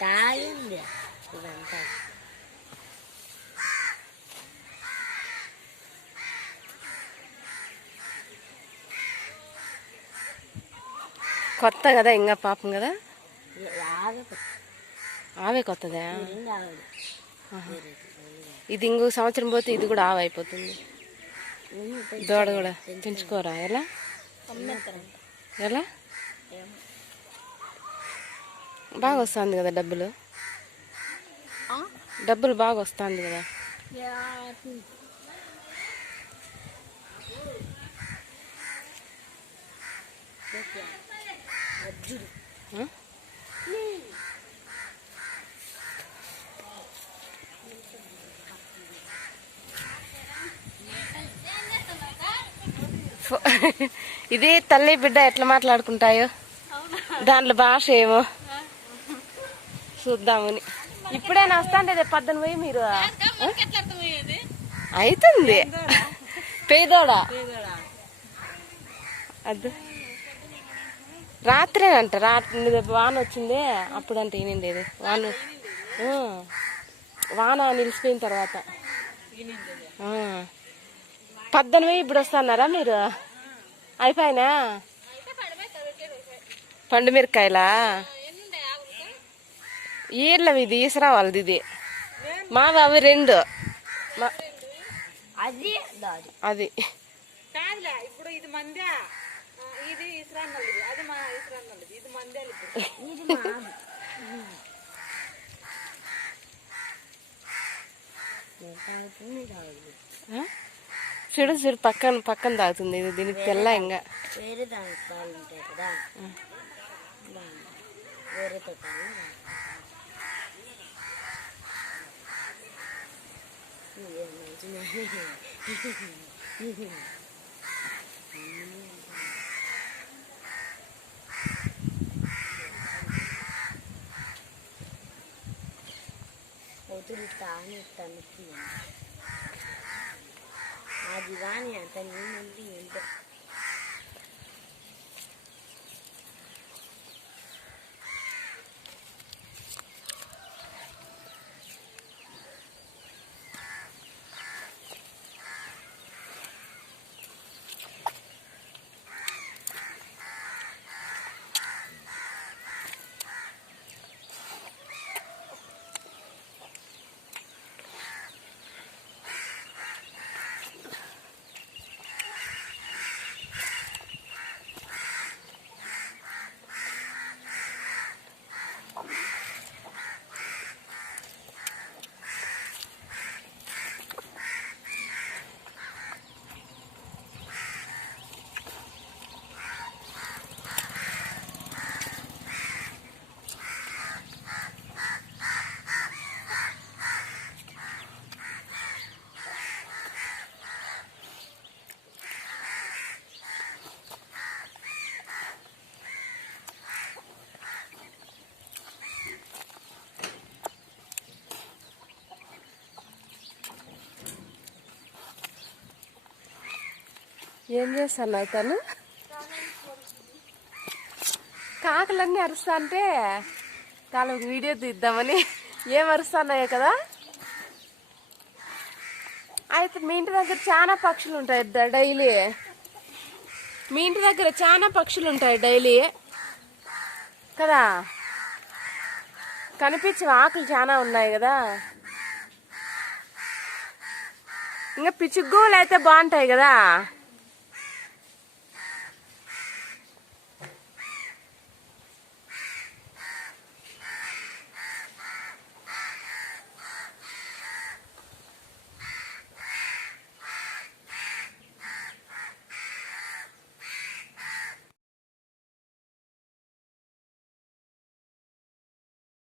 తాగింది ఇదంతా. కొత్త కదా ఇంకా పాపం కదా. ఆవే కొత్తదా? ఇది ఇంకో సంవత్సరం పోతే ఇది కూడా ఆవు అయిపోతుంది. దూడ కూడా పెంచుకోరా? ఎలా ఎలా బాగా వస్తుంది కదా డబ్బులు. డబ్బులు బాగా వస్తుంది కదా. ఇది తల్లి బిడ్డ ఎట్లా మాట్లాడుకుంటాయో దాంట్లో భాష ఏమో చూద్దామని. ఇప్పుడైనా వస్తాంటే పద్దెని పోయి మీరు అవుతుంది పేదోడా అది రాత్రేనంట. రాత్రి వాన వచ్చిందే అప్పుడంటే ఏనిండేది. వాన నిలిచిపోయిన తర్వాత 18 ఇప్పుడు వస్తున్నారా మీరు? అయిపోయినా పండు మిరకాయలా? ఈళ్ళవి ఇది ఈసరా వాళ్ళది. ఇది మావి అవి 2. అది ఇప్పుడు ఇది మందే, ఇది ఇస్రాన్నది, అది మా ఇస్రాన్నది, ఇది మందే. చూడు చూడు పక్కన పక్కన తాగుతుంది. ఇది దీనికి తెల్ల ఇంకా వేరే దానికి పాలు ఉంటాయి కదా, వేరేతో పాలు. అది కానీ అంత నీళ్ళు ఏంటో. ఏం చేస్తున్నావు తను? కాకులన్నీ అరుస్తా అంటే ఒక వీడియో తీద్దామని. ఏం అరుస్తున్నాయో కదా. అయితే మీ ఇంటి దగ్గర చాలా పక్షులు ఉంటాయి డైలీ. మీ ఇంటి దగ్గర చాలా పక్షులు ఉంటాయి డైలీ కదా. కనిపించే ఆకులు చాలా ఉన్నాయి కదా. ఇంకా పిచ్చుగూలు అయితే బాగుంటాయి కదా.